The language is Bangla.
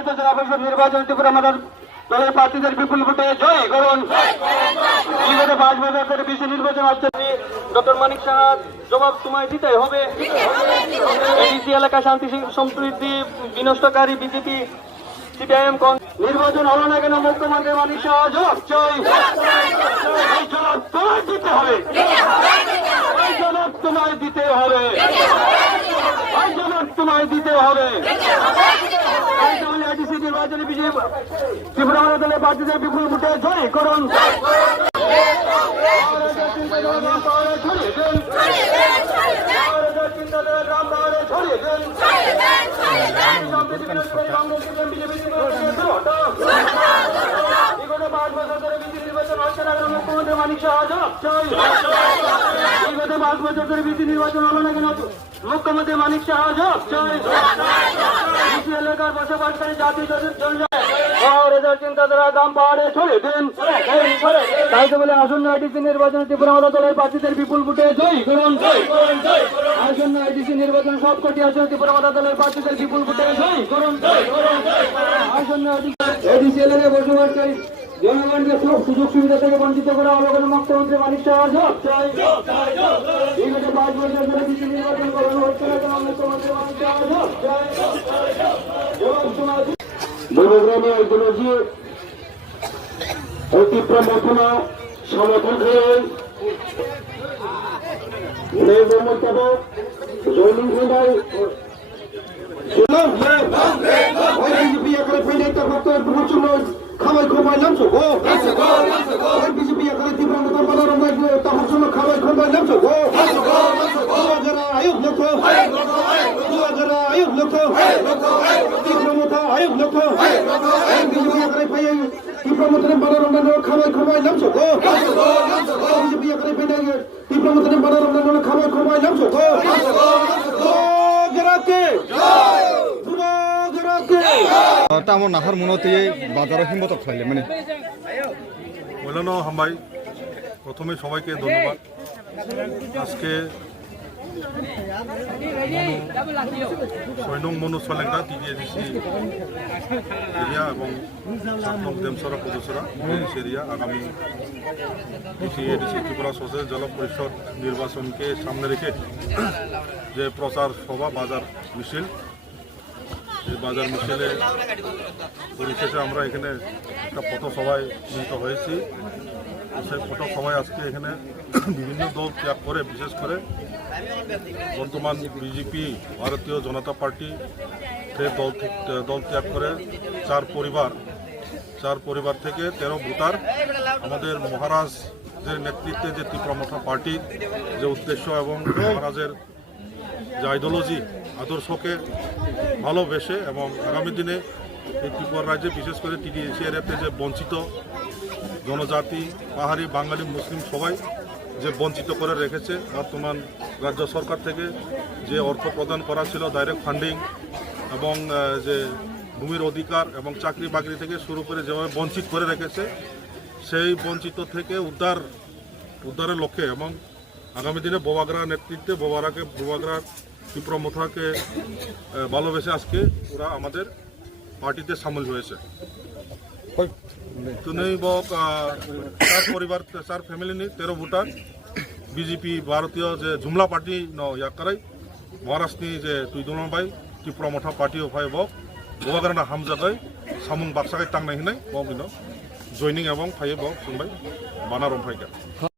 চূড়ান্ত জেলা পরিষদ নির্বাচন ত্রিপুরা মাতার দলের প্রার্থীদের বিপুল ভোটে জয় করুন। বিগত 5 বছর ধরে বিসি নির্বাচন হচ্ছে, ডক্টর মানিক সাহার জবাব তোমায় দিতে হবে। এডিসি এলাকা শান্তি সম্প্রীতি বিনষ্টকারী বিজেপি সিপিআইএম নির্বাচন হলো না কেন মুখ্যমন্ত্রী মানিক সাহা জবাব চাই। এই জবাব তোমায় দিতে হবে, এই জবাব তোমায় দিতে হবে, এই জবাব তোমায় দিতে হবে। এডিসি নির্বাচনে বিজেপি ত্রিপুরা মাতা দলের প্রার্থীদের বিপুল ভোটে জয় করুন। মুখ্যমন্ত্রী মানিক সাহা জবাব চাই। বিগত 5 বছর ধরে বিসি নির্বাচন হলো না কেন মুখ্যমন্ত্রী মানিক সাহা জবাব চাই। বিসি এলাকার বসবাসকারী জাতি চিন্তাধারা দাম পাহাড়ে ছড়িয়ে দিন। তাই তো বলে আসন্ন আইডিসি নির্বাচনে ত্রিপুরা মাতা দলের প্রার্থীদের বিপুল ভোটে জয় করুন। আসন্ন আইডিসি নির্বাচন সবকটি আসনে ত্রিপুরা মাতা দলের প্রার্থীদের বিপুল ভোটে জয় করুন। আসন্ন এডিসি এলাকায় বসবাসকারী জনগণকে সব সুযোগ সুবিধা থেকে বঞ্চিত করা হলো কেন মুখ্যমন্ত্রী মানিক সাহা জবাব চাই। বিগত 5 বছর ধরে বিসি নির্বাচন করানো হচ্ছে না কেন মুখ্যমন্ত্রী মানিক সাহা জবাব চাই। দেবগ্রামে একজন একটি প্রমোচনা সমর্থন করে জৈনিং ভাই বিজেপি করে ফেলে একটা ভক্তের প্রমোচন খাওয়াই খোমাই নামছো গো বিজেপি করে তীব্র মতো বলার তাহার জন্য খাওয়াই খোমাই নামছো গো যারা আয়োগ লোক যারা আয়োগ লোক তীব্র মতো আয়োগ লোক বিজেপি করে পাই তীব্র মতো বলার খাওয়াই খোমাই নামছো গো বিজেপি করে পাই তীব্র মতো বলার খাওয়াই খোমাই নামছো গো আমার নাহার মনতে বাজারে হিম্মত খাইলে মানে বললো হামবাই প্রথমে সবাইকে ধন্যবাদ। আজকে সৈনং মনু সলেঙ্গা টিডিএডিসি এরিয়া এবং দেমসরা পদসরা এরিয়া আগামী টিডিএডিসি ত্রিপুরা সোশ্যাল জেলা পরিষদ নির্বাচনকে সামনে রেখে যে প্রচার সভা বাজার মিছিল, এই বাজার মিছিলে পরিশেষে আমরা এখানে একটা পথসভায় মিলিত হয়েছি। সেই পথসভায় আজকে এখানে বিভিন্ন দল ত্যাগ করে, বিশেষ করে বর্তমান বিজেপি ভারতীয় জনতা পার্টি দল ত্যাগ করে 4 পরিবার থেকে 13 ভোটার আমাদের মহারাজের নেতৃত্বে যে ত্রিপুরা মাতা পার্টির যে উদ্দেশ্য এবং মহারাজের যে আইডিওলজি আদর্শকে ভালোবেসে এবং আগামী দিনে এই ত্রিপুরা রাজ্যে বিশেষ করে টিডিএসি এরিয়াতে যে বঞ্চিত জনজাতি, পাহাড়ি, বাঙালি, মুসলিম সবাই যে বঞ্চিত করে রেখেছে, বর্তমান রাজ্য সরকার থেকে যে অর্থ প্রদান করা ছিল ডাইরেক্ট ফান্ডিং এবং যে ভূমির অধিকার এবং চাকরি বাকরি থেকে শুরু করে যেভাবে বঞ্চিত করে রেখেছে, সেই বঞ্চিত থেকে উদ্ধারের লক্ষ্যে এবং আগামী দিনে বোবাগড়া নেতৃত্বে বোবাগড়া ত্রিপুরা মাতাকে ভালোবেসে আজকে ওরা আমাদের পার্টিতে সামিল হয়েছে। চার ফ্যামিলি নি 13 ভোটার বিজেপি ভারতীয় যে ঝুমলা পার্টি ইয়াকারাই মহারাষ্ট্রনি যে তুইদুলবাই ত্রিপুরা মাতা পার্টি ওফাই বক বোবাগড়া হামজাগাই সামুং বাক্সাগাই টাंनाय हिनाय बक जयनिं এবং फाइयो बक संबाय बानारम फाइगा।